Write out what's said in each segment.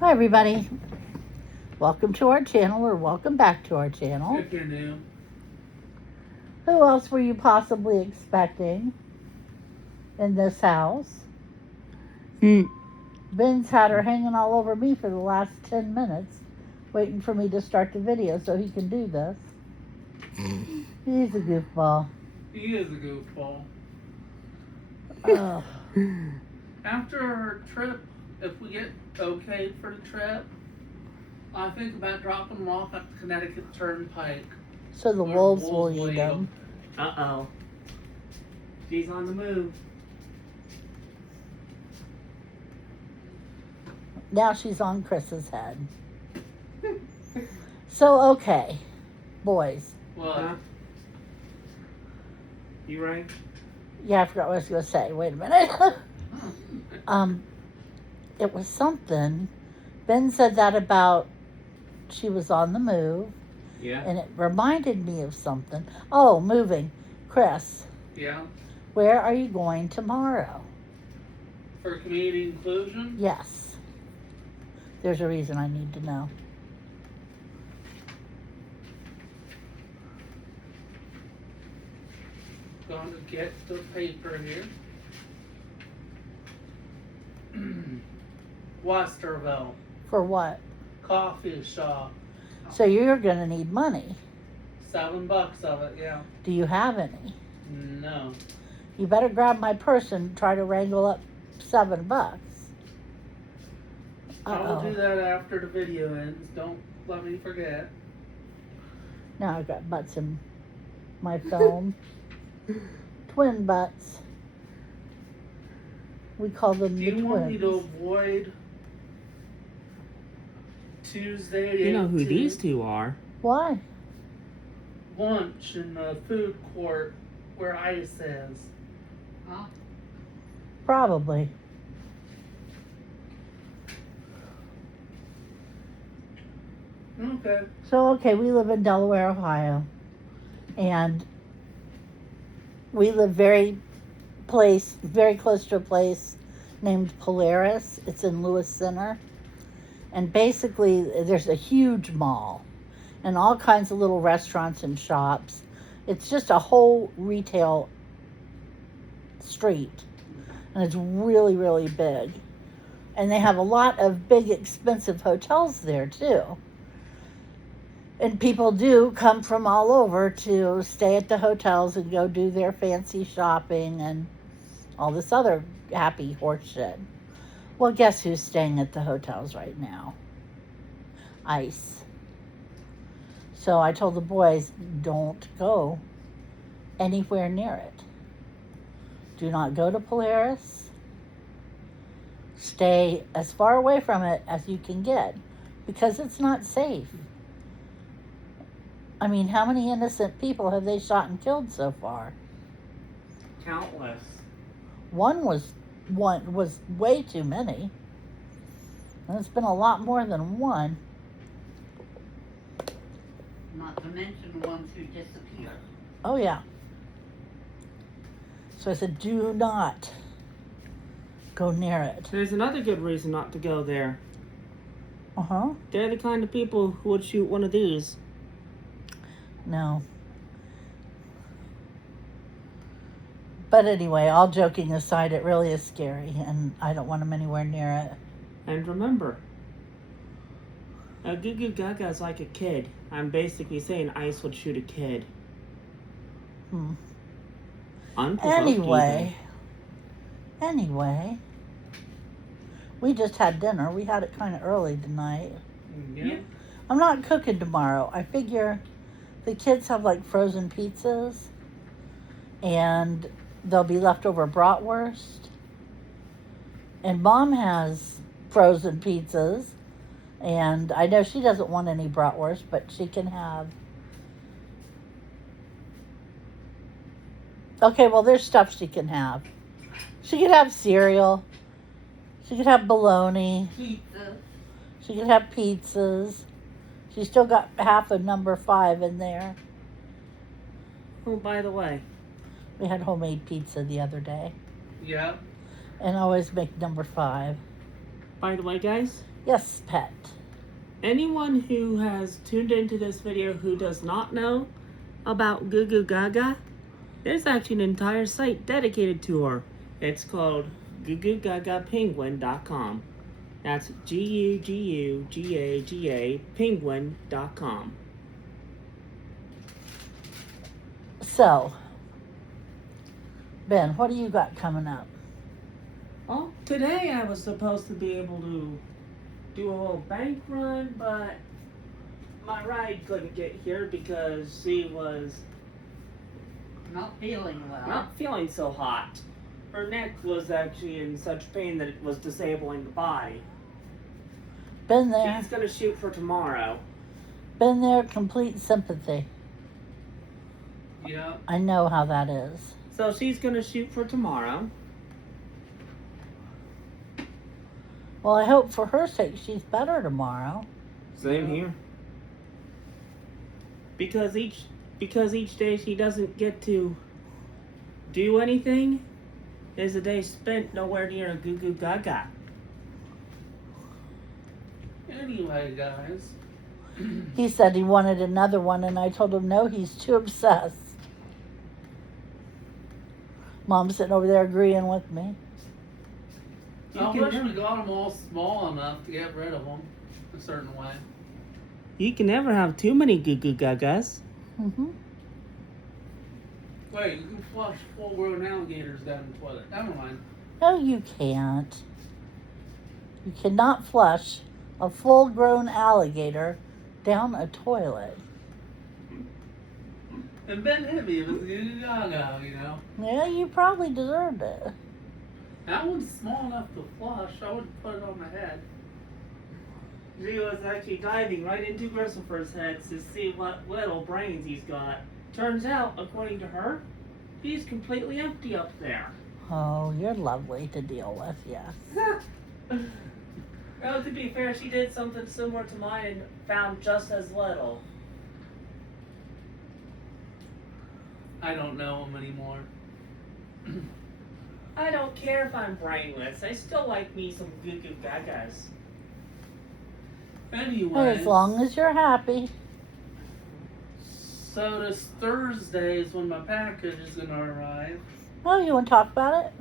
Hi everybody. Welcome to our channel, or welcome back to our channel. If you're new. Who else were you possibly expecting in this house? Ben's had her hanging all over me for the last 10 minutes, waiting for me to start the video so he can do this. He's a goofball. He is a goofball. Oh. After our trip, if we get okay for the trip, I think about dropping them off at the Connecticut Turnpike. So the wolves will eat them. Uh-oh. She's on the move. Now she's on Chris's head. So, okay, boys. What? Huh? You right? Yeah, I forgot what I was going to say. Wait a minute. It was something. Ben said that about she was on the move. Yeah. And it reminded me of something. Oh, moving. Chris, Yeah. where are you going tomorrow? For community inclusion? Yes. There's a reason I need to know. Going to get the paper here. Westerville. For what? Coffee shop. So you're going to need money. $7 of it, yeah. Do you have any? No. You better grab my purse and try to wrangle up $7. I will do Uh-oh. that after the video ends. Don't let me forget. Now I've got butts in my film. Twin butts. We call them Do the you twins. want me to avoid Tuesday the You know who 18th? these two are. Why? Lunch in the food court where Ice is. Huh? Probably. Okay. So, okay, we live in Delaware, Ohio. And we live very close to a place named Polaris. It's in Lewis Center. And basically, there's a huge mall and all kinds of little restaurants and shops. It's just a whole retail street. And it's really, really big. And they have a lot of big, expensive hotels there, too. And people do come from all over to stay at the hotels and go do their fancy shopping and all this other happy horse shit. Well, guess who's staying at the hotels right now? Ice. So I told the boys, don't go anywhere near it. Do not go to Polaris. Stay as far away from it as you can get because it's not safe. I mean, how many innocent people have they shot and killed so far? Countless. One was way too many. And it's been a lot more than one. Not to mention the ones who disappeared. Oh, yeah. So I said, do not go near it. There's another good reason not to go there. Uh-huh. They're the kind of people who would shoot one of these. No. But anyway, all joking aside, it really is scary, and I don't want them anywhere near it. And remember, a Goo Goo Gaga's like a kid. I'm basically saying Ice would shoot a kid. Unprovoked Anyway, we just had dinner. We had it kind of early tonight. Yeah. I'm not cooking tomorrow. I figure the kids have like frozen pizzas, and there'll be leftover bratwurst. And Mom has frozen pizzas, and I know she doesn't want any bratwurst, but she can have. Okay, well, there's stuff she can have. She could have cereal. She could have bologna. Pizza. She could have pizzas. She still got half of number 5 in there. Oh, by the way, We had homemade pizza the other day. Yeah. And I always make number 5. By the way, guys, Yes, pet. Anyone who has tuned into this video who does not know about Goo Goo Gaga, there's actually an entire site dedicated to her. It's called GooGooGagaPenguin.com. That's GUGUGAGA Penguin.com. So, Ben, what do you got coming up? Well, today I was supposed to be able to do a little bank run, but my ride couldn't get here because she was Not feeling well. not feeling so hot. Her neck was actually in such pain that it was disabling the body. Been there. She's gonna shoot for tomorrow. Been there, complete sympathy. Yeah. I know how that is. So she's gonna shoot for tomorrow. Well, I hope for her sake she's better tomorrow. Same here. Because each day she doesn't get to do anything is a day spent nowhere near a Goo Goo Gaga. Anyway, guys. He said he wanted another one, and I told him no, he's too obsessed. Mom's sitting over there agreeing with me. I wish we got them all small enough to get rid of them a certain way. You can never have too many Goo Goo Gagas. Mm-hmm. Wait, you can flush full-grown alligators down the toilet. Never mind. No, you can't. You cannot flush a full-grown alligator down a toilet. And Ben hit me with Goo Gaga, you know. Yeah, you probably deserved it. That one's small enough to flush. I would put it on my head. She was actually diving right into Christopher's head to see what little brains he's got. Turns out, according to her, he's completely empty up there. Oh, you're lovely to deal with, yes. Well, to be fair, she did something similar to mine and found just as little. I don't know him anymore. I don't care if I'm brainless. I still like me some Goo Goo Gagas. Anyways. As long as you're happy. So this Thursday is when my package is going to arrive. Oh, you want to talk about it?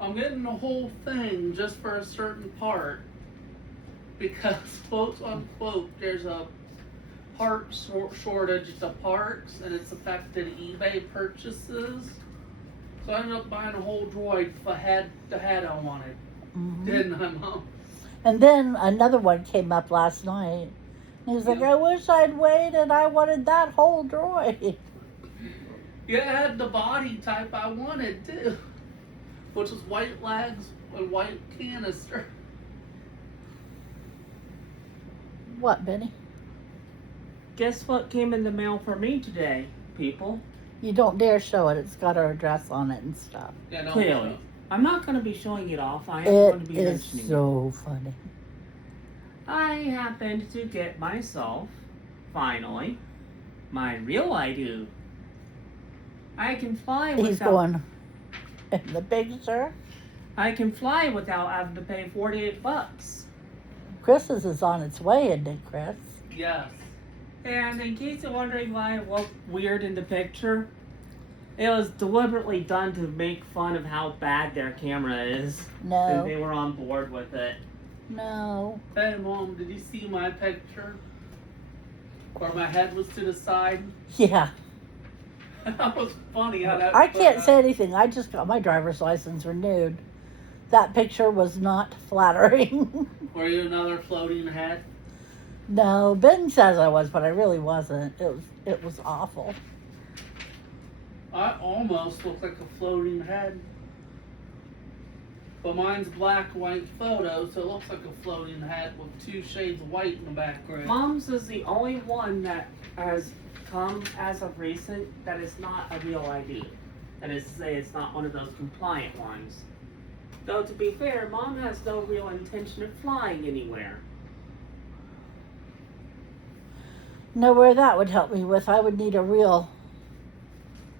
I'm getting the whole thing just for a certain part. Because, quote unquote, there's a part shortage at the parks and it's affected eBay purchases. So I ended up buying a whole droid if I had the head I wanted. Mm-hmm. Didn't I, Mom? And then another one came up last night. He was like, Yeah. I wish I'd waited. I wanted that whole droid. Yeah, it had the body type I wanted too. Which was white legs and white canister. What, Benny? Guess what came in the mail for me today, people? You don't dare show it. It's got our address on it and stuff. Yeah, no, Clearly. I'm not going to be showing it off. I am going to It be is mentioning it. so funny. I happened to get myself, finally, my real ID. I can fly without... He's going in the picture. I can fly without having to pay $48. Chris's is on its way, isn't it, Chris? Yes. And in case you're wondering why I look weird in the picture, it was deliberately done to make fun of how bad their camera is. And they No. were on board with it. No. Hey, Mom, did you see my picture? Where my head was to the side? Yeah. That was funny how that... I can't say anything. I just got my driver's license renewed. That picture was not flattering. Were you another floating head? No, Ben says I was, but I really wasn't. It was awful. I almost look like a floating head. But mine's black and white photo, so it looks like a floating head with 2 shades of white in the background. Mom's is the only one that has come as of recent that is not a real ID. That is to say, it's not one of those compliant ones. Though to be fair, Mom has no real intention of flying anywhere. Know where that would help me with. I would need a real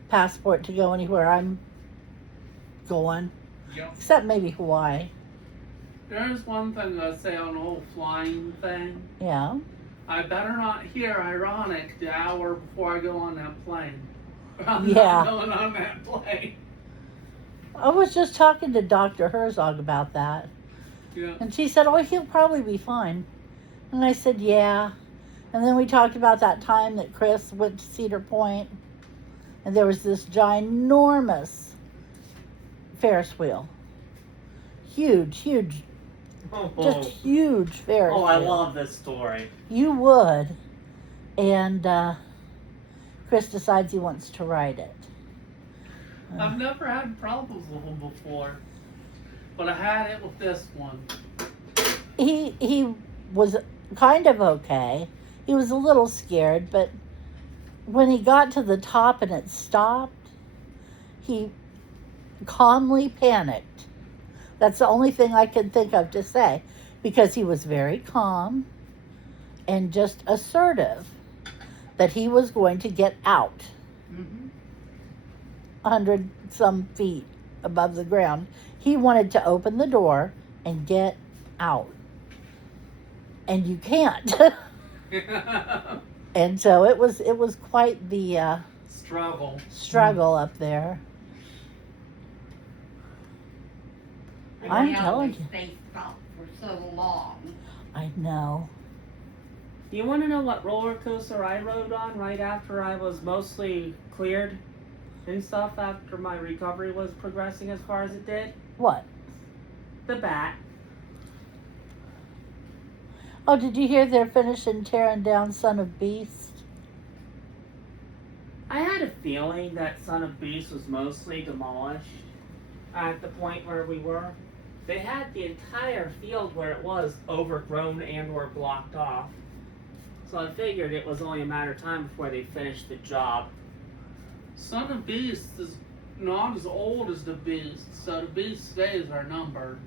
passport to go anywhere I'm going. Yep. Except maybe Hawaii. There's one thing I say on the whole flying thing. Yeah. I better not hear ironic the hour before I go on that plane. I'm Yeah. not going on that plane. I was just talking to Dr. Herzog about that. Yeah. And she said, oh, he'll probably be fine. And I said, yeah. And then we talked about that time that Chris went to Cedar Point, and there was this ginormous Ferris wheel. Huge, huge, just huge Ferris Oh, wheel. I love this story. You would. And Chris decides he wants to ride it. I've never had problems with them before, but I had it with this one. He was kind of okay. He was a little scared, but when he got to the top and it stopped, he calmly panicked. That's the only thing I can think of to say, because he was very calm and just assertive that he was going to get out. Mm-hmm. 100 some feet above the ground. He wanted to open the door and get out. And you can't. And so it was quite the struggle up there. I'm telling you. They stopped for so long. I know. You want to know what roller coaster I rode on right after I was mostly cleared and stuff, after my recovery was progressing as far as it did? What? The Bat. Oh, did you hear they're finishing tearing down Son of Beast? I had a feeling that Son of Beast was mostly demolished at the point where we were. They had the entire field where it was overgrown and or blocked off. So I figured it was only a matter of time before they finished the job. Son of Beast is not as old as the Beast, so the Beast's days are numbered.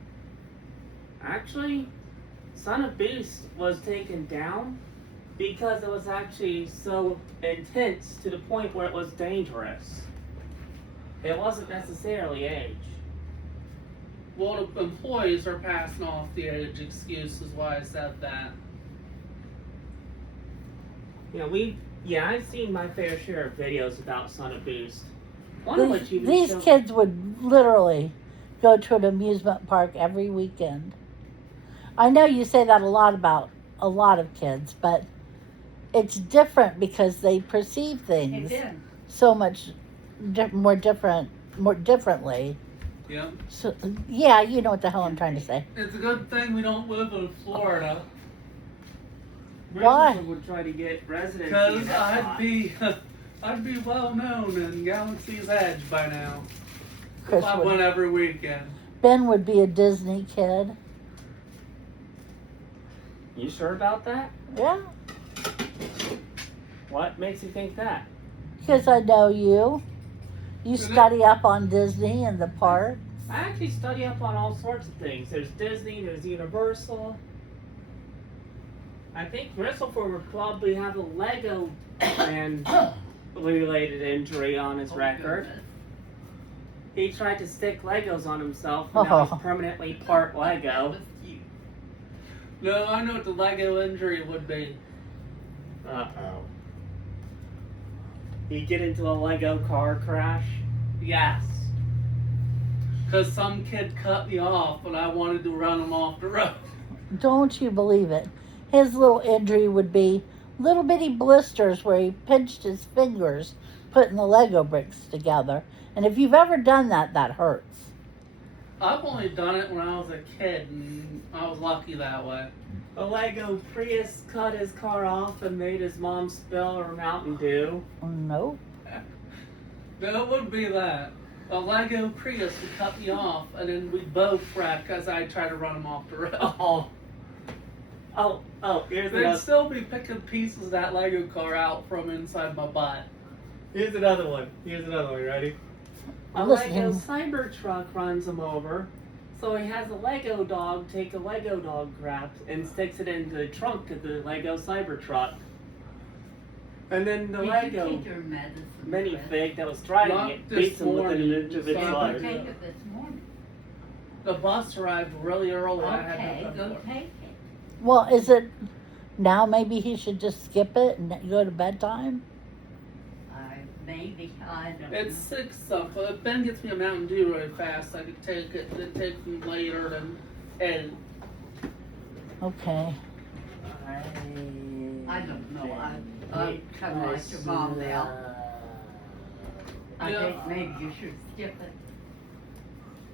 Actually, Son of Beast was taken down because it was actually so intense to the point where it was dangerous. It wasn't necessarily age. Well, the employees are passing off the age excuse, is why I said that. You know, I've seen my fair share of videos about Son of Beast. One of which even These showed- kids would literally go to an amusement park every weekend. I know you say that a lot about a lot of kids, but it's different because they perceive They things did. so much more differently. Yeah. So, yeah, you know what the hell I'm trying to say. It's a good thing we don't live in Florida, Why? Richardson would try to get residency. because in that spot. I'd be well known in Galaxy's Edge by now. Chris If I would. went every weekend. Ben would be a Disney kid. You sure about that? Yeah, What makes you think that? because I know you. You study up on Disney and the park. I actually study up on all sorts of things. There's Disney, there's Universal. I think Christopher would probably have a Lego and related injury on his record. Goodness. He tried to stick Legos on himself, and now Oh. he's permanently part That Lego. was cute. No, I know what the Lego injury would be. Uh-oh. He get into a Lego car crash? Yes. Because some kid cut me off and I wanted to run him off the road. Don't you believe it? His little injury would be little bitty blisters where he pinched his fingers putting the Lego bricks together. And if you've ever done that, that hurts. I've only done it when I was a kid and I was lucky that way. A Lego Prius cut his car off and made his mom spill her Mountain Dew. Nope. No, it wouldn't be that. A Lego Prius would cut me off and then we'd both wreck as I try to run him off the road. Here's They'd another, still be picking pieces of that Lego car out from inside my butt. here's another one. Ready? A Listen. Lego Cybertruck runs him over, so he has a Lego dog take a Lego dog crap and sticks it in the trunk of the Lego Cybertruck. And then the Did you Lego take your medicine, Chris? minifig that was driving Not it this beats him within an morning, inch of its Sorry. Did life. you take it this morning? The bus arrived really early. I had Okay, nothing go for it. take it. Well, is it now? Maybe he should just skip it and go to bedtime. Maybe, I don't It's know. 6 stuff. If Ben gets me a Mountain Dew really fast, I could take it, then take them later than 8. Okay. I don't know. I'm kind of like your mom now. I Yeah. think maybe you should skip it.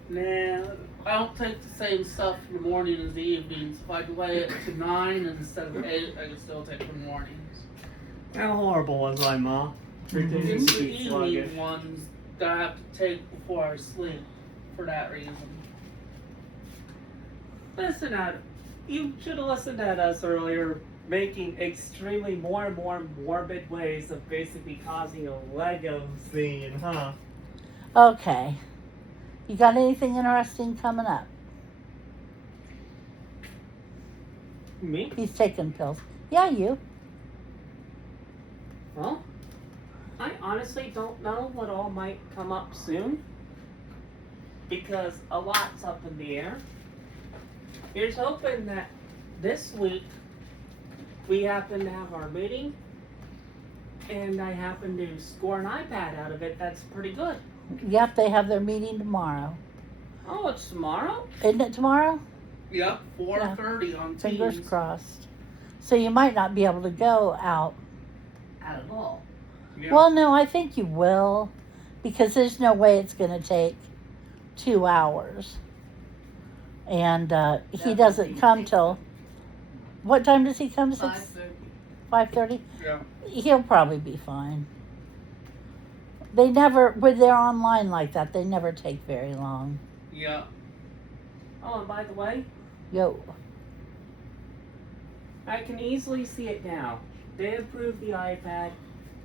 Nah, I don't take the same stuff in the morning as the evenings. If I delay it to 9 instead of 8, I can still take the mornings. How horrible was I, Ma? Pretending It's to the be sluggish. evening ones that I have to take before I sleep for that reason. Listen at you should have listened at us earlier, making extremely more and more morbid ways of basically causing a Lego scene, huh? Okay. You got anything interesting coming up? Me? He's taking pills. Yeah, you. Well, I honestly don't know what all might come up soon. Because a lot's up in the air. Here's hoping that this week we happen to have our meeting and I happen to score an iPad out of it. That's pretty good. Yep, they have their meeting tomorrow. Oh, it's tomorrow? Isn't it tomorrow? Yep, 4:30 on Fingers Teams. crossed. So you might not be able to go out. At all. Yeah. Well, no, I think you will. Because there's no way it's going to take 2 hours. And he That doesn't would be come 6. till... What time does he come? 5:30. 5:30? Yeah. He'll probably be fine. They never, when they're online like that, they never take very long. Yeah. Oh, and by the way, Yo. I can easily see it now. They approved the iPad.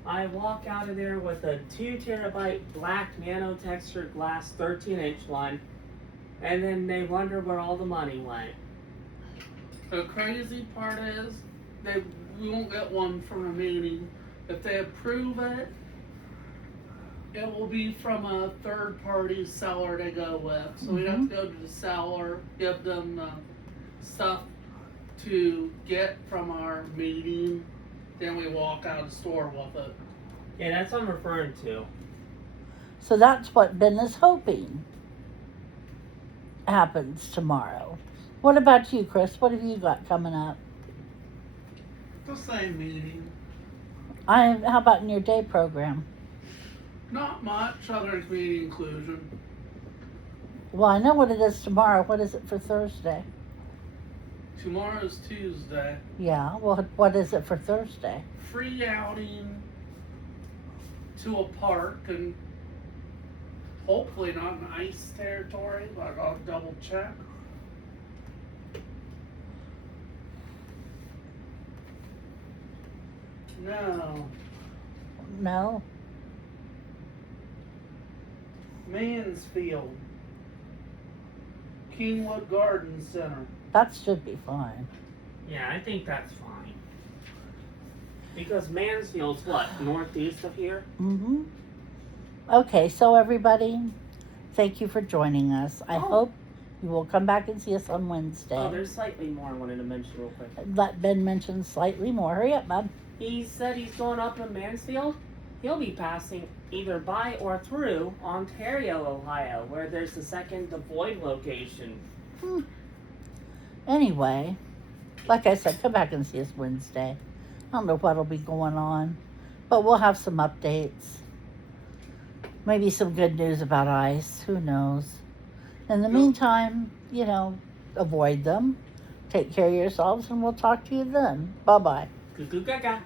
I walk out of there with a 2 terabyte black nano textured glass 13-inch one, and then they wonder where all the money went. The crazy part is, we won't get one from a meeting. If they approve it, it will be from a third-party seller they go with. So we have to go to the seller, give them the stuff to get from our meeting, then we walk out of the store with it. Yeah, that's what I'm referring to. So that's what Ben is hoping happens tomorrow. What about you, Chris? What have you got coming up? The same meeting. How about in your day program? Not much other than community inclusion. Well, I know what it is tomorrow. What is it for Thursday? Tomorrow's Tuesday. Yeah, well, what is it for Thursday? Free outing to a park and hopefully not in ice territory, but I'll double check. No. No? Mansfield. Kingwood Garden Center. That should be fine. Yeah, I think that's fine. Because Mansfield's what, northeast of here? Mm-hmm. Okay, so everybody, thank you for joining us. I Oh. hope you will come back and see us on Wednesday. Oh, there's slightly more I wanted to mention real quick. Let Ben mention slightly more. Hurry up, bub. He said he's going up in Mansfield. He'll be passing either by or through Ontario, Ohio, where there's the second The Void location. Anyway, like I said, come back and see us Wednesday. I don't know what'll be going on, but we'll have some updates. Maybe some good news about ice. Who knows? In the meantime, avoid them. Take care of yourselves, and we'll talk to you then. Bye-bye. Cuckoo gaga.